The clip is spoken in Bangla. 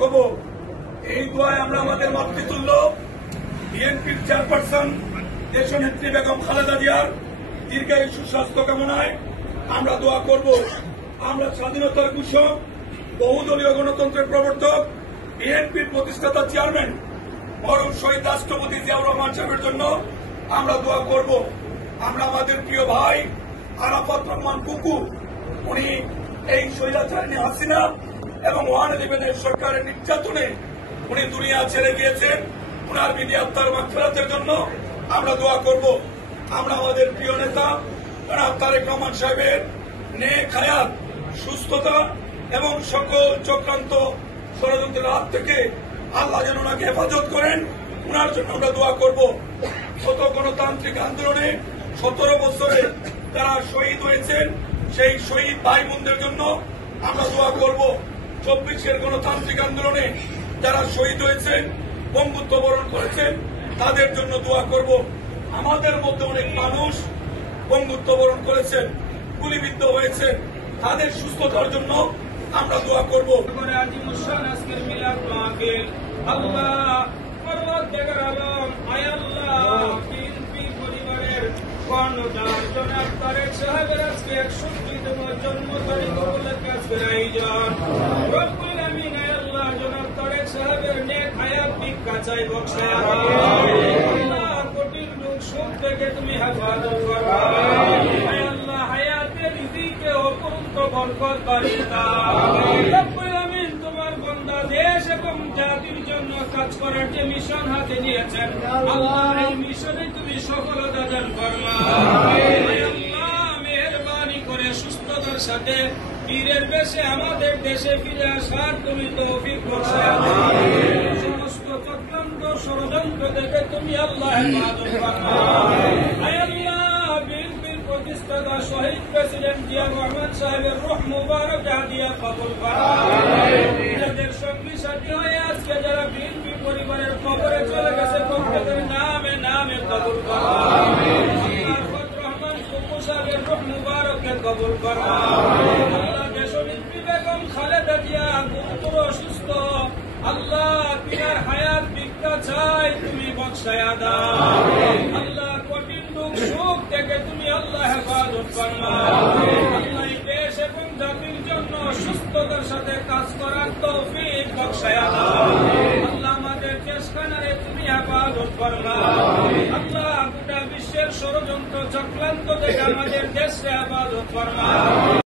হব। এই দোয়ায় আমরা আমাদের মাতৃতুল্য বিএনপির চেয়ারপারসন দেশনেত্রী বেগম খালেদা জিয়ার দীর্ঘায়ু সুস্বাস্থ্য কামনায় আমরা দোয়া করব। আমরা স্বাধীনতার ঘোষক, বহুদলীয় গণতন্ত্রের প্রবর্তক, বিএনপির প্রতিষ্ঠাতা চেয়ারম্যান মরহুম শহীদ রাষ্ট্রপতি জিয়াউর রহমান সাহেবের জন্য আমরা দোয়া করব। আমরা আমাদের প্রিয় ভাই আরাফাত রহমান কুকু, উনি এই স্বৈরাচারিণী হাসিনা এবং 111 সরকারের নির্যাতনে উনি দুনিয়া ছেড়ে গিয়েছেন। উনার বিধি আত্মার মাগফিরাতের জন্য আমরা দোয়া করব। আমরা আমাদের প্রিয় নেতা জনাব তারেক রহমান সাহেবের নেক হায়াত, সুস্থতা এবং সকল চক্রান্ত ষড়যন্ত্রের হাত থেকে আল্লাহ যেন ওনাকে হেফাজত করেন, ওনার জন্য আমরা দোয়া করব। শত গণতান্ত্রিক আন্দোলনে 17 বছরে যারা শহীদ হয়েছেন সেই শহীদ ভাই বোনদের জন্য আমরা দোয়া করব। 24-এর গণতান্ত্রিক আন্দোলনে যারা শহীদ হয়েছেন, বঙ্গুত্ব বরণ করেছেন, তাদের জন্য দোয়া করব। আমাদের মধ্যে অনেক মানুষ বঙ্গুত্ব বরণ করেছেন, গুলিবিদ্ধ হয়েছেন, তাদের সুস্থতার জন্য আমরা দোয়া করব। আজকের মিলাদ মাহফিল আল্লাহ পরবর্তীকার আলম আয় আল্লাহ বিএনপি পরিবারের কর্ণধার জনাব তারেক সাহেবের আজকে 61তম জন্ম তারিখ উপলক্ষে আজকের আয়োজন। রব্বুল আমিন আয় আল্লাহ জনাব তারেক সাহেবের নেক হায়াত ভিক্ষা চাই বক্সায় আল্লাহ কোটির লোক সুখ থেকে তুমি হেফাজত করো। আয় আল্লাহ হায়াতের রিজিকে অপরন্ত বরকত বাড়িয়ে দাও। রব্বুল আমিন তোমার বান্দা দেশ এবং জাতির জন্য কাজ করার যে মিশন হাতে নিয়েছেন আল্লাহ এই মিশনে তুমি সফলতা দান ফরমাও। আল্লাহ মেহেরবানি করে সুস্থতার সাথে বীরের বেশে আমাদের দেশে ফিরে আসার তুমি তৌফিক বর্ষায় দাও। সমস্ত চক্রান্ত ষড়যন্ত্র থেকে তুমি আল্লাহ হেফাজত ফরমাও। আয় আল্লাহ বিএনপির প্রতিষ্ঠাতা শহীদ প্রেসিডেন্ট জিয়াউর রহমান সাহেবের রূহ মুবারক হাদিয়া কবুল ফরমাও। যাদের সঙ্গী সাথী হয়ে আজকে যারা বিএনপি পরিবারের কবরে চলে গেছে প্রত্যেকের নামে নামে কবুল ফরমাও। আরাফাত রহমান কুকু সাহেবের রূহ মুবারককে কবুল ফরমাও। আল্লাহ দেশনেত্রী বেগম খালেদা জিয়া গুরুতর অসুস্থ, আল্লাহ তিনার হায়াত ভিক্ষা চাই তুমি বক্সায়া দাও। আল্লাহ কঠিন দুঃখ সুখ থেকে তুমি আল্লাহ হেফাজত ফরমাও। আল্লাহ দেশ এবং জাতির জন্য সুস্থতার সাথে কাজ করার তৌফিক বক্সায়া দাও। আল্লাহ আমাদের দেশখানারে তুমি হেফাজত ফরমাও। আল্লাহ গোটা বিশ্বের ষড়যন্ত্র চক্রান্ত থেকে আমাদের দেশকে হেফাজত ফরমাও।